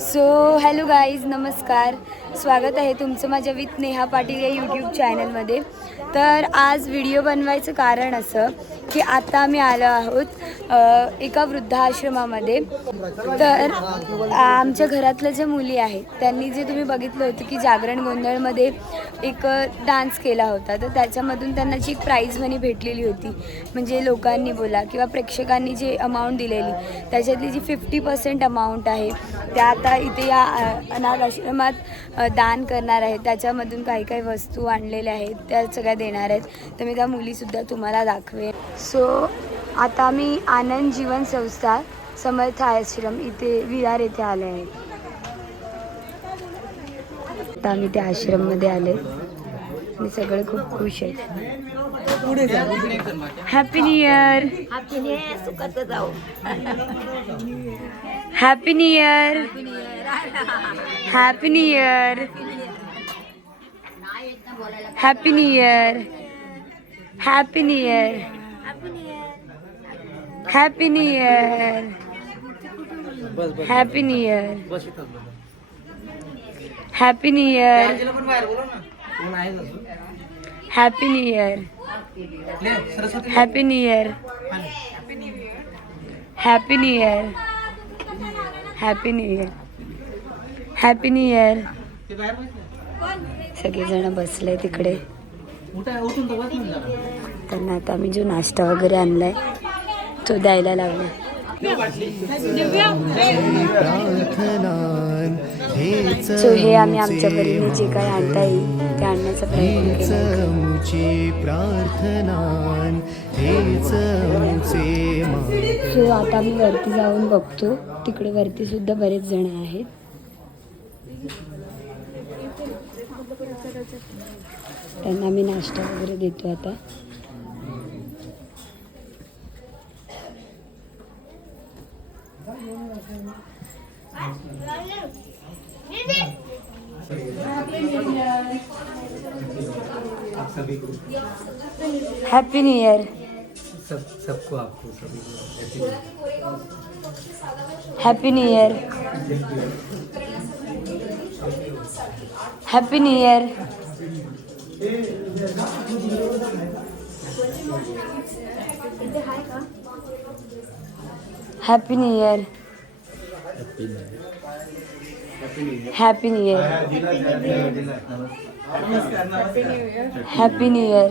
So hello guys नमस्कार. स्वागत आहे तुमचं माझ्या विथ नेहा पाटील या यूट्यूब चॅनलमध्ये तर आज व्हिडिओ बनवायचं कारण असं की आता आम्ही आलो आहोत एका वृद्धाश्रमामध्ये. तर आमच्या घरातल्या ज्या मुली आहेत त्यांनी जे तुम्ही बघितलं होतं की जागरण गोंधळमध्ये एक डान्स केला होता. तर त्याच्यामधून त्यांना जी एक प्राईज मनी भेटलेली होती म्हणजे लोकांनी बोला किंवा प्रेक्षकांनी जे अमाऊंट दिलेली त्याच्यातली जी फिफ्टी पर्सेंट अमाऊंट आहे त्या आता इथे या अनाथ आश्रमात दान करणार आहेत. त्याच्यामधून काही काही वस्तू आणलेल्या आहेत. त्या सगळ्या देणार आहेत. तर मी त्या मुलीसुद्धा तुम्हाला दाखवेन. सो आता मी आनंद जीवन संस्था समर्थ आश्रम इथे विरार येथे आले आहे. आता आम्ही त्या आश्रममध्ये आले. आणि सगळे खूप खुश आहेत. Happy new year happy new year happy new year happy new year happy new year happy new year happy new year happy new year happy new year happy new year happy new year happy new year happy new year सगळेजण बसले तिकडे. त्यांना आता आम्ही जो नाश्ता वगैरे आणलाय तो द्यायला लागला सो हे आम्ही आमच्या परीने जे काही आणता येईल ते आणण्याचा प्रयत्न सो आता मी वरती जाऊन बघतो. तिकडे वरती सुद्धा बरेच जण आहेत. त्यांना मी नाश्ता वगैरे देतो आता. हॅपी न्यू इयर सब सबको आपको सभी को happy new year happy new year happy new year happy new year happy new year happy new year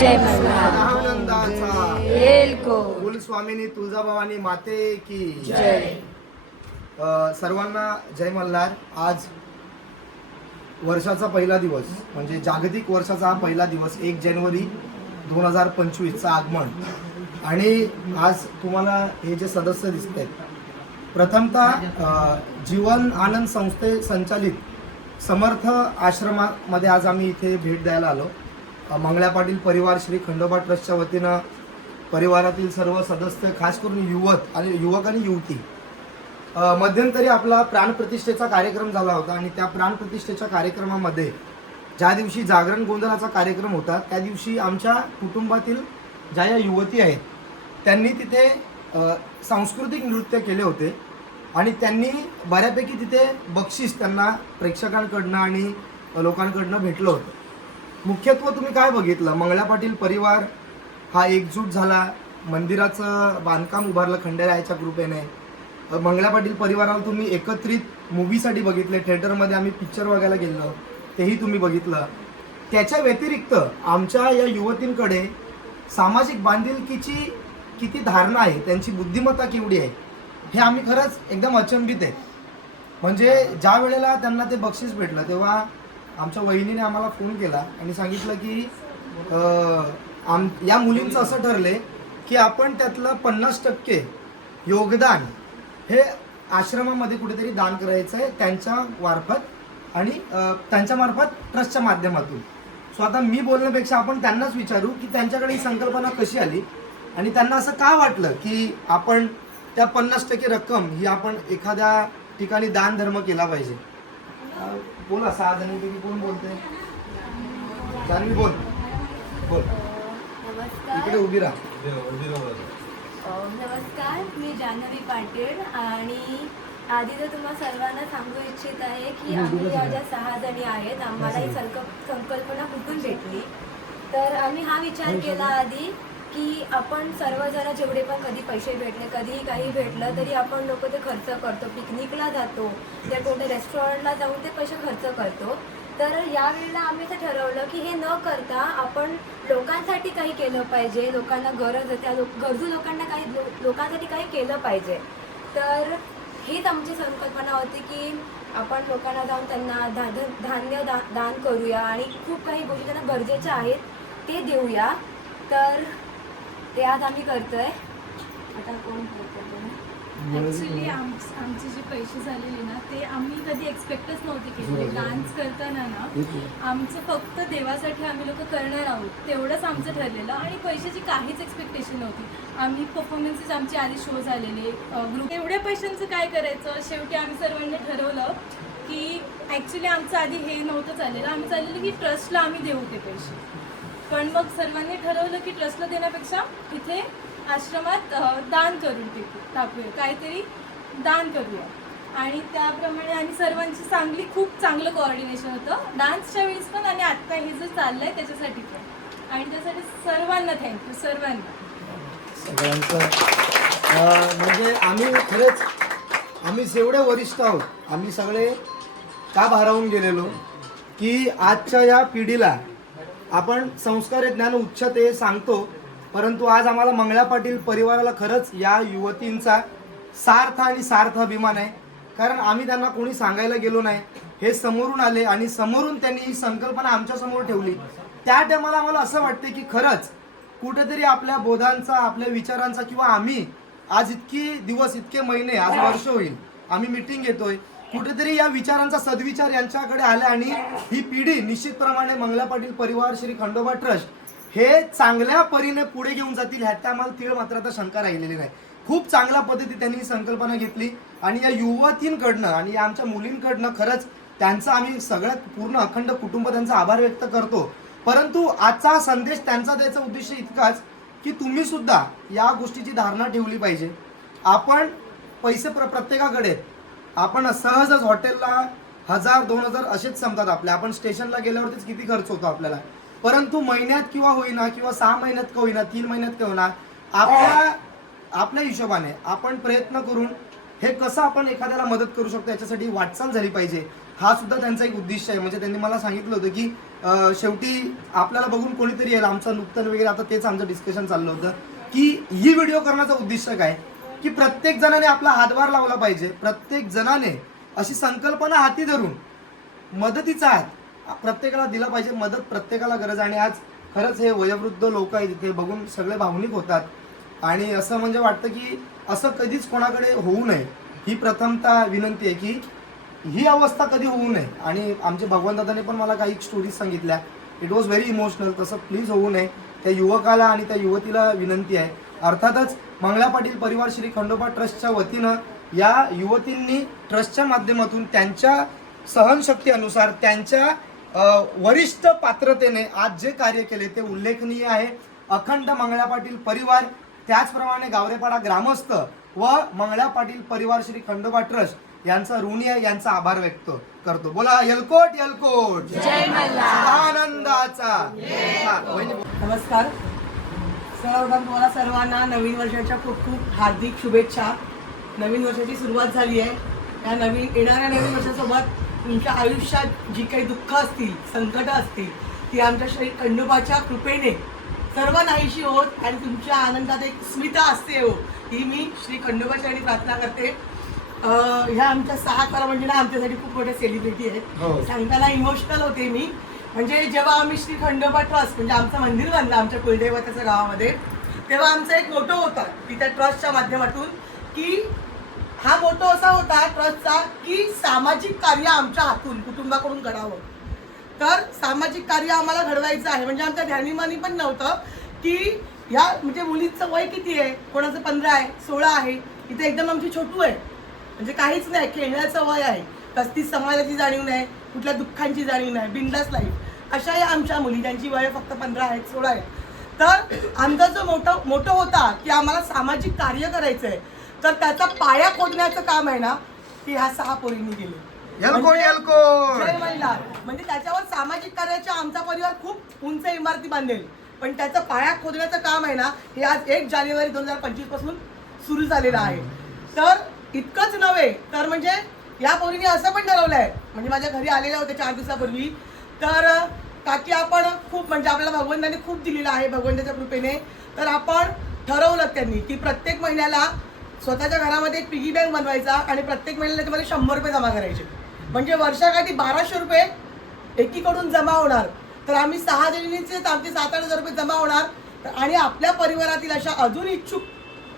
जय आनंदाचा। कुलस्वामिनी तुळजाभवानी माते की। जय। सर्वांना जय मल्हार. आज वर्षाचा पहिला दिवस म्हणजे जागतिक वर्षाचा हा पहिला दिवस एक जानेवारी दोन हजार पंचवीसचं आगमन. आणि आज तुम्हाला हे जे सदस्य दिसत आहेत प्रथमतः जीवन आनंद संस्थे संचालित समर्थ आश्रमामध्ये आज आम्ही इथे भेट द्यायला आलो. मंगळ्या पाटील परिवार श्री खंडोबा ट्रस्टच्या वतीनं परिवारातील सर्व सदस्य खास करून युवक आणि युवक आणि युवती मध्यंतरी आपला प्राणप्रतिष्ठेचा कार्यक्रम झाला होता आणि त्या प्राणप्रतिष्ठेच्या कार्यक्रमामध्ये ज्या दिवशी जागरण गोंधळाचा कार्यक्रम होता त्या दिवशी आमच्या कुटुंबातील ज्या या युवती आहेत त्यांनी तिथे सांस्कृतिक नृत्य केले होते. आणि त्यांनी बऱ्यापैकी तिथे बक्षीस त्यांना प्रेक्षकांकडनं आणि लोकांकडनं भेटलं होतं. मुख्यत्व तुम्ही काय बघितलं? मंगळा पाटील परिवार हा एकजूट झाला. मंदिराचं बांधकाम उभारलं खंडेरायाच्या कृपेने. अ, मंगला पाटील परिवाराला तुम्ही एकत्रित मूवीसाठी बघितले. थिएटरमध्ये आम्ही पिक्चर बघायला गेलो. तेही तुम्ही बघितलं. त्याच्या व्यतिरिक्त आमच्या या युवतींकडे सामाजिक बांधिलकीची किती धारणा आहे? त्यांची बुद्धिमत्ता केवढी आहे? हे आम्ही खरंच एकदम अचंबित आहे म्हणजे ज्या वेळेला त्यांना ते बक्षीस भेटलं तेव्हा आमच्या वहिनीने आम्हाला फोन केला आणि सांगितलं की आम या मुलींचं असं ठरले की आपण त्यातलं पन्नास टक्के योगदान हे आश्रमामध्ये कुठेतरी दान करायचं आहे त्यांच्या मार्फत आणि त्यांच्या मार्फत ट्रस्टच्या माध्यमातून. सो आता मी बोलण्यापेक्षा आपण त्यांनाच विचारू की त्यांच्याकडे ही संकल्पना कशी आली आणि त्यांना असं का वाटलं की आपण त्या पन्नास टक्के रक्कम ही आपण एखाद्या ठिकाणी दान धर्म केला पाहिजे. बोला सहा जणींपैकी कोण बोलते जान्हवी बोल. बोल. नमस्कार. इकडे उभी राहा. नमस्कार मी जान्हवी पाटील आणि आधी तर तुम्हा सर्वांना सांगू इच्छित आहे की आम्ही या ज्या सहा जणी आहेत आम्हाला ही संक संकल्पना कुठून भेटली? तर आम्ही हा विचार केला आधी की आपण सर्व जरा जेवढे पण कधी पैसे भेटले कधीही काही भेटलं तरी आपण लोक ते खर्च करतो. पिकनिकला जातो त्या कोणत्या रेस्टॉरंटला जाऊन ते पैसे खर्च करतो. तर यावेळेला आम्ही असं ठरवलं की हे न करता आपण लोकांसाठी काही केलं पाहिजे. लोकांना गरज आहे त्या लोक गरजू लोकांना काही लो- लोकांसाठी काही केलं पाहिजे. तर हीच आमची संकल्पना होती की आपण लोकांना जाऊन त्यांना धा धान्य दा दान करूया आणि खूप काही गोष्टी त्यांना गरजेच्या आहेत ते देऊया. तर ते आज आम्ही करतोय. आता कोण आम आमचे जे पैसे झालेले ना ते आम्ही कधी एक्सपेक्टच नव्हते केलेले डान्स करताना ना आमचं फक्त देवासाठी आम्ही लोक करणार आहोत. तेवढंच आमचं ठरलेलं आणि पैशाची काहीच एक्सपेक्टेशन नव्हती. आम्ही परफॉर्मन्सेस आमचे आधी शो झालेले ग्रुप एवढ्या पैशांचं काय करायचं? शेवटी आम्ही सर्वांनी ठरवलं की ॲक्च्युली आमचं आधी हे नव्हतं चाललेलं. आम्ही चाललेलं की ट्रस्टला आम्ही देऊ ते पैसे. पण मग सर्वांनी ठरवलं की ट्रस्टला देण्यापेक्षा इथे आश्रमात दान करून टिकू टाकूया. काहीतरी दान करूया. आणि त्याप्रमाणे आणि सर्वांची चांगली खूप चांगलं कोऑर्डिनेशन होतं. डान्सच्या वेळेस पण आणि आत्ता हे जे आहे त्याच्यासाठी पण. आणि त्यासाठी सर्वांना थँक्यू सर्वांना. सगळ्यांचं म्हणजे आम्ही खरंच आम्ही जेवढे वरिष्ठ आहोत आम्ही सगळे का भारावून गेलेलो की आजच्या या पिढीला आपण संस्कार ज्ञान उच्चते सांगतो परंतु आज आम्हाला मंगळा पाटील परिवाराला खरंच या युवतींचा सार्थ आणि सार्थ अभिमान आहे. कारण आम्ही त्यांना कोणी सांगायला गेलो नाही. हे समोरून आले आणि समोरून त्यांनी ही संकल्पना आमच्यासमोर ठेवली. त्या टायमाला आम्हाला असं वाटते की खरंच कुठेतरी आपल्या बोधांचा आपल्या विचारांचा किंवा आम्ही आज इतकी दिवस इतके महिने आज वर्ष होईल. आम्ही मिटिंग घेतोय. कुठेतरी या विचारांचा सद्विचार यांच्याकडे आला आणि ही पिढी निश्चितप्रमाणे मंगला पाटील परिवार श्री खंडोबा ट्रस्ट हे चांगल्या परीने पुढे घेऊन जातील ह्यात आम्हाला तीळ मात्र आता शंका राहिलेली नाही. खूप चांगल्या पद्धती त्यांनी ही संकल्पना घेतली आणि या युवतींकडनं आणि या आमच्या मुलींकडनं खरंच त्यांचा आम्ही सगळ्यात पूर्ण अखंड कुटुंब त्यांचा आभार व्यक्त करतो. परंतु आजचा संदेश त्यांचा द्यायचा उद्देश इतकाच की तुम्ही सुद्धा या गोष्टीची धारणा ठेवली पाहिजे. आपण पैसे प्र प्रत्येकाकडे आपण सहजच हॉटेलला हजार दोन हजार असेच संपतात आपले आपण स्टेशनला गेल्यावरतीच किती खर्च होतो आपल्याला? परंतु महिन्यात किंवा होईना किंवा सहा महिन्यात का होईना तीन महिन्यात का होईना आपल्या आपल्या हिशोबाने आपण प्रयत्न करून हे कसं आपण एखाद्याला मदत करू शकतो याच्यासाठी वाटचाल झाली पाहिजे. हा सुद्धा त्यांचा एक उद्दिष्ट आहे. म्हणजे त्यांनी मला सांगितलं होतं की शेवटी आपल्याला बघून कोणीतरी येईल आमचं नुकतन वगैरे. आता तेच आमचं डिस्कशन चाललं होतं की ही व्हिडिओ करण्याचा उद्दिष्ट काय? की प्रत्येक जणाने आपला हातभार लावला पाहिजे. प्रत्येक जणाने अशी संकल्पना हाती धरून मदतीचा हात प्रत्येकाला दिला पाहिजे. मदत प्रत्येकाला गरज आणि आज खरंच हे वयोवृद्ध लोक आहेत इथे बघून सगळे भावनिक होतात. आणि असं म्हणजे वाटतं की असं कधीच कोणाकडे होऊ नये. ही प्रथमता विनंती आहे की ही अवस्था कधी होऊ नये. आणि आमचे भगवान पण मला काही स्टोरीज सांगितल्या. इट वॉज व्हेरी इमोशनल तसं प्लीज होऊ नये. त्या युवकाला आणि त्या युवतीला विनंती आहे. अर्थातच मंगळा पाटील परिवार श्री खंडोबा ट्रस्टच्या वतीनं या युवतींनी ट्रस्टच्या माध्यमातून त्यांच्या सहनशक्तीनुसार त्यांच्या अ, वरिष्ठ पात्रतेने आज जे कार्य केले ते उल्लेखनीय आहे. अखंड मंगळा पाटील परिवार त्याचप्रमाणे गावरेपाडा ग्रामस्थ व मंगळा पाटील परिवार श्री खंडोबा ट्रस्ट यांचा ऋणी आहे यांचा आभार व्यक्त करतो. बोला यलकोट यलकोट! जय आनंदाचा नमस्कार. सर्वप्रथम तुम्हाला सर्वांना नवीन वर्षाच्या खूप खूप हार्दिक शुभेच्छा. नवीन वर्षाची सुरुवात झाली आहे. या नवीन येणाऱ्या नवीन वर्षासोबत तुमच्या आयुष्यात जी काही दुःख असतील संकट असतील ती आमच्या श्री खंडोबाच्या कृपेने सर्व नाहीशी होत आणि तुमच्या आनंदात एक स्मिता असते हो ही मी श्री खंडोबाच्या आणि प्रार्थना करते. ह्या आमच्या सहा कला म्हणजे ना आमच्यासाठी खूप मोठ्या सेलिब्रिटी हो. आहेत सांगताना इमोशनल होते मी. म्हणजे जेव्हा आम्ही श्री खंडोबा ट्रस्ट म्हणजे आमचं मंदिर बांधलं आमच्या कुलदैवताच्या गावामध्ये तेव्हा आमचा एक मोठं होता की त्या ट्रस्टच्या माध्यमातून की हा मोठो असा होता ट्रस्टचा की सामाजिक कार्य आमच्या हातून कुटुंबाकडून घडावं. तर सामाजिक कार्य आम्हाला घडवायचं आहे. म्हणजे आमच्या ध्यानीमानी पण नव्हतं की ह्या म्हणजे मुलीचं वय किती आहे? कोणाचं पंधरा आहे? सोळा आहे? इथे एकदम आमची छोटू आहे. म्हणजे काहीच नाही खेळण्याचं वय आहे. कसलीच समाजाची जाणीव नाही कुठल्या दुःखांची जाणीव नाही बिंदास लाईफ अशाही आमच्या मुली ज्यांची वय फक्त पंधरा आहेत सोळा आहे तर आमचा जो मोठं मोठं होता की आम्हाला सामाजिक कार्य करायचं आहे तर त्याचा पाया खोदण्याचं काम आहे ना ते ह्या सहा पोरींनी केले म्हणजे- एलकोट जय मल्हार म्हणजे त्याच्यावर सामाजिक कार्याचा आमचा परिवार खूप उंच इमारती बांधेल. पण त्याचा पाया खोदण्याचं काम आहे ना हे आज एक जानेवारी दोन हजार पंचवीसपासून सुरू झालेलं आहे. तर इतकंच नव्हे तर म्हणजे या पोरीने असं पण ठरवलं आहे म्हणजे माझ्या घरी आलेल्या होत्या चार दिवसापूर्वी. तर ताकी आपण खूप म्हणजे आपल्याला भगवंताने खूप दिलेलं आहे भगवंताच्या कृपेने. तर आपण ठरवलं त्यांनी की प्रत्येक महिन्याला स्वतःच्या घरामध्ये एक पिगी बँक बनवायचा आणि प्रत्येक महिन्याला त्याच्यामध्ये शंभर रुपये जमा करायचे. म्हणजे वर्षाकाठी बाराशे रुपये एकीकडून जमा होणार. तर आम्ही सहा जणींचे आमचे सात आठ हजार रुपये जमा होणार. तर- आणि आपल्या परिवारातील अशा अजून इच्छुक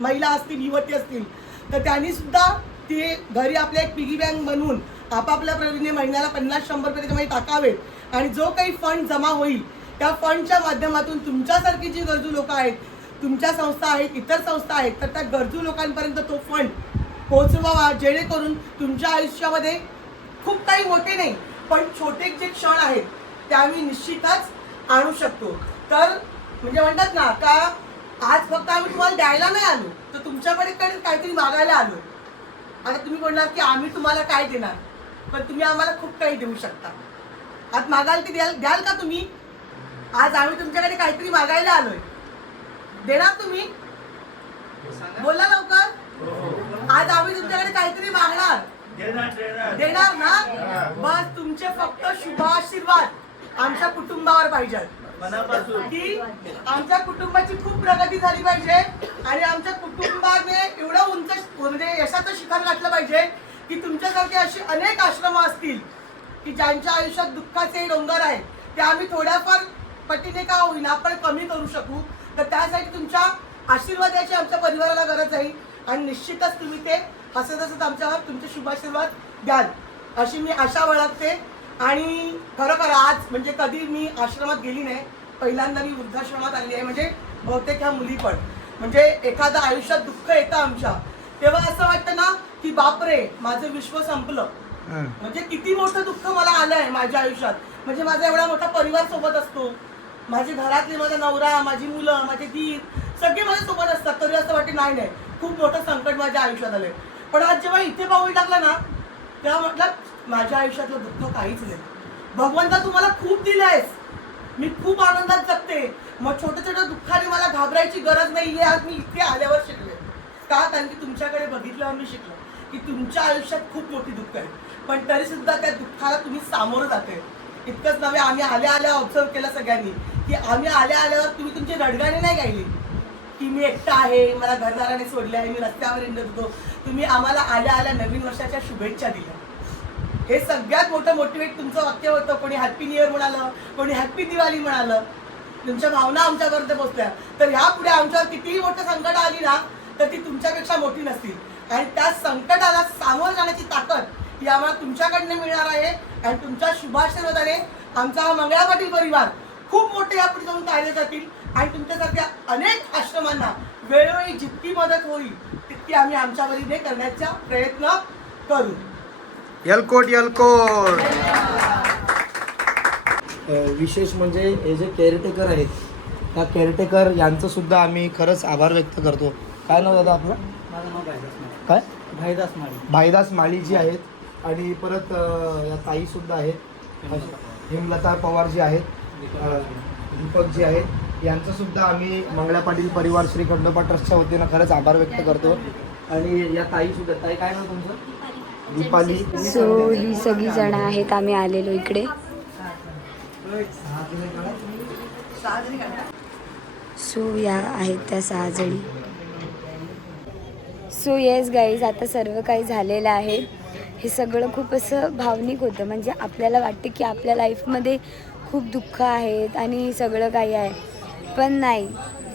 महिला असतील युवती असतील तर त्यांनी सुद्धा ते घरी आपल्या एक पिगी बँक बनवून आपापल्या प्रवीणे महिन्याला पन्नास शंभर रुपये त्याच्यामध्ये टाकावेत. आणि जो काही फंड जमा होईल त्या फंडच्या माध्यमातून तुमच्यासारखी जी गरजू लोक आहेत तुमच्या संस्था आहेत इतर संस्था आहेत तर त्या गरजू लोकांपर्यंत तो फंड पोहोचवावा जेणेकरून तुमच्या आयुष्यामध्ये खूप काही होते नाही पण छोटे जे क्षण आहेत ते आम्ही निश्चितच आणू शकतो. तर म्हणजे म्हणतात ना का आज फक्त आम्ही तुम्हाला द्यायला नाही आलो तर तुमच्याकडे काहीतरी मागायला आलो. आता तुम्ही म्हणणार की आम्ही तुम्हाला काय देणार? पण तुम्ही आम्हाला खूप काही देऊ शकता. आज मागाल ती द्याल द्याल का तुम्ही? आज आम्ही तुमच्याकडे काहीतरी मागायला आलोय. देणार तुम्ही? बोला लवकर. आज आम्ही तुमच्याकडे काहीतरी मागणार. देणार ना? बस तुमचे फक्त शुभ आशीर्वाद आमच्या कुटुंबावर पाहिजेत की आमच्या कुटुंबाची खूप प्रगती झाली पाहिजे आणि आमच्या कुटुंबाने एवढं उंच म्हणजे यशाचं शिखर गाठलं पाहिजे की तुमच्यासारखे असे अनेक आश्रम असतील. की ज्यांच्या आयुष्यात दुःखाचे डोंगर आहेत ते आम्ही थोड्याफार पटीने का होईना आपण कमी करू शकू. तर त्यासाठी तुमच्या आशीर्वादाची आमच्या परिवाराला गरज आहे. आणि निश्चितच तुम्ही ते हसत हसत आमच्यावर तुमचे शुभाशीर्वाद द्याल अशी मी आशा बाळगते. आणि खरोखर आज म्हणजे कधी मी आश्रमात गेली नाही पहिल्यांदा मी वृद्धाश्रमात आली आहे. म्हणजे बहुतेक ह्या मुली पण. म्हणजे एखादं आयुष्यात दुःख येतं आमच्या. तेव्हा असं वाटतं ना की बापरे माझं विश्व संपलं. म्हणजे किती मोठं दुःख मला आलंय माझ्या आयुष्यात. म्हणजे माझा एवढा मोठा परिवार सोबत असतो. माझे घरातले माझा नवरा माझी मुलं माझे दीर सगळे माझ्या सोबत असतात. तरी असं वाटते नाही नाही खूप मोठं संकट माझ्या आयुष्यात आलंय. पण आज जेव्हा इथे पाऊल टाकलं ना तेव्हा म्हटलं माझ्या आयुष्यातलं दुःख काहीच नाही. भगवंता तुम्हाला खूप दिलंयस. मी खूप आनंदात जगते. मग छोट्या छोट्या दुःखाने मला घाबरायची गरज नाही आहे आज मी इथे आल्यावर शिकले. का? कारण की तुमच्याकडे बघितल्यावर मी शिकलो. की तुमच्या आयुष्यात खूप मोठी दुःख आहे. पण तरी सुद्धा त्या दुःखाला तुम्ही सामोरं जाते इतकंच नव्हे आम्ही आल्या आल्या ऑब्झर्व केलं सगळ्यांनी की आम्ही आल्या आल्यावर तुम्ही तुमची रडगाणी नाही गायली. की मी एकटा आहे मला घरदाराने सोडले आहे मी रस्त्यावर हिंडत होतो. तुम्ही आम्हाला आल्या आल्या नवीन वर्षाच्या शुभेच्छा दिल्या. हे सगळ्यात मोठं मोटिवेट तुमचं वाक्य होतं. कोणी हॅप्पी न्यू इयर म्हणालं कोणी हॅप्पी दिवाळी म्हणालं. तुमच्या भावना आमच्यापर्यंत पोहोचल्या. तर ह्या पुढे आमच्यावर कितीही मोठं संकट आली ना तर ती तुमच्यापेक्षा मोठी नसतील. आणि त्या संकटाला सामोरं जाण्याची ताकद ही आम्हाला तुमच्याकडनं मिळणार आहे. आणि तुमच्या शुभाशीर्वादाने आमचा हा मंगळा पाटील परिवार खूप मोठे यापुढे जाऊन कार्य करतील आणि तुमच्यासारख्या अनेक आश्रमांना वेळोवेळी जितकी मदत होईल तितकी आम्ही आमच्या वरीने करण्याचा प्रयत्न करू. एलकोट एलकोट विशेष म्हणजे हे जे केअरटेकर आहेत त्या केअरटेकर यांचं सुद्धा आम्ही खरंच आभार व्यक्त करतो. काय नाव दादा आपलं? माझं नाव भाईदास माळी. काय? भाईदास माळी. भाईदास माळी जी आहेत आणि परत अं, या ताई सुद्धा आहेत. हेमलता पवार. जी आहेत अं, दीपक जी आहेत. यांचं सुद्धा आम्ही मंगळा पाटील परिवार श्री खंडोबा ट्रस्टच्या वतीनं खरंच आभार व्यक्त करतो. आणि या ताई सुद्धा ताई काय नाव तुमचं? दीपाली. सो ही सगळी जण आहेत आम्ही आलेलो इकडे. सो या आहेत त्या सहा जणी. सो येस गाईज आता सर्व काही झालेलं आहे. हे सगळं खूप असं भावनिक होतं. म्हणजे आपल्याला वाटतं की आपल्या लाईफमध्ये खूप दुःख आहेत आणि सगळं काही आहे. पण नाही.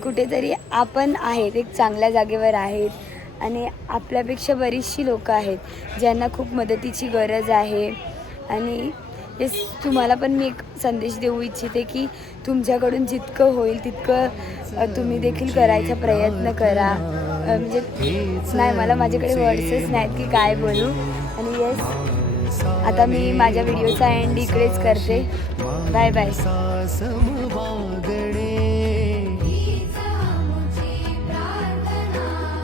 कुठेतरी आपण आहेत एक चांगल्या जागेवर आहेत आणि आपल्यापेक्षा बरीचशी लोकं आहेत ज्यांना खूप मदतीची गरज आहे. आणि येस तुम्हाला पण मी एक संदेश देऊ इच्छिते की तुमच्याकडून जितकं होईल तितकं तुम्ही देखील करायचा प्रयत्न करा. म्हणजे नाही मला माझ्याकडे वर्ड्सच नाहीत की काय बोलू. आणि येस आता मी माझ्या व्हिडिओचा एंड इकडेच करते. Bye bye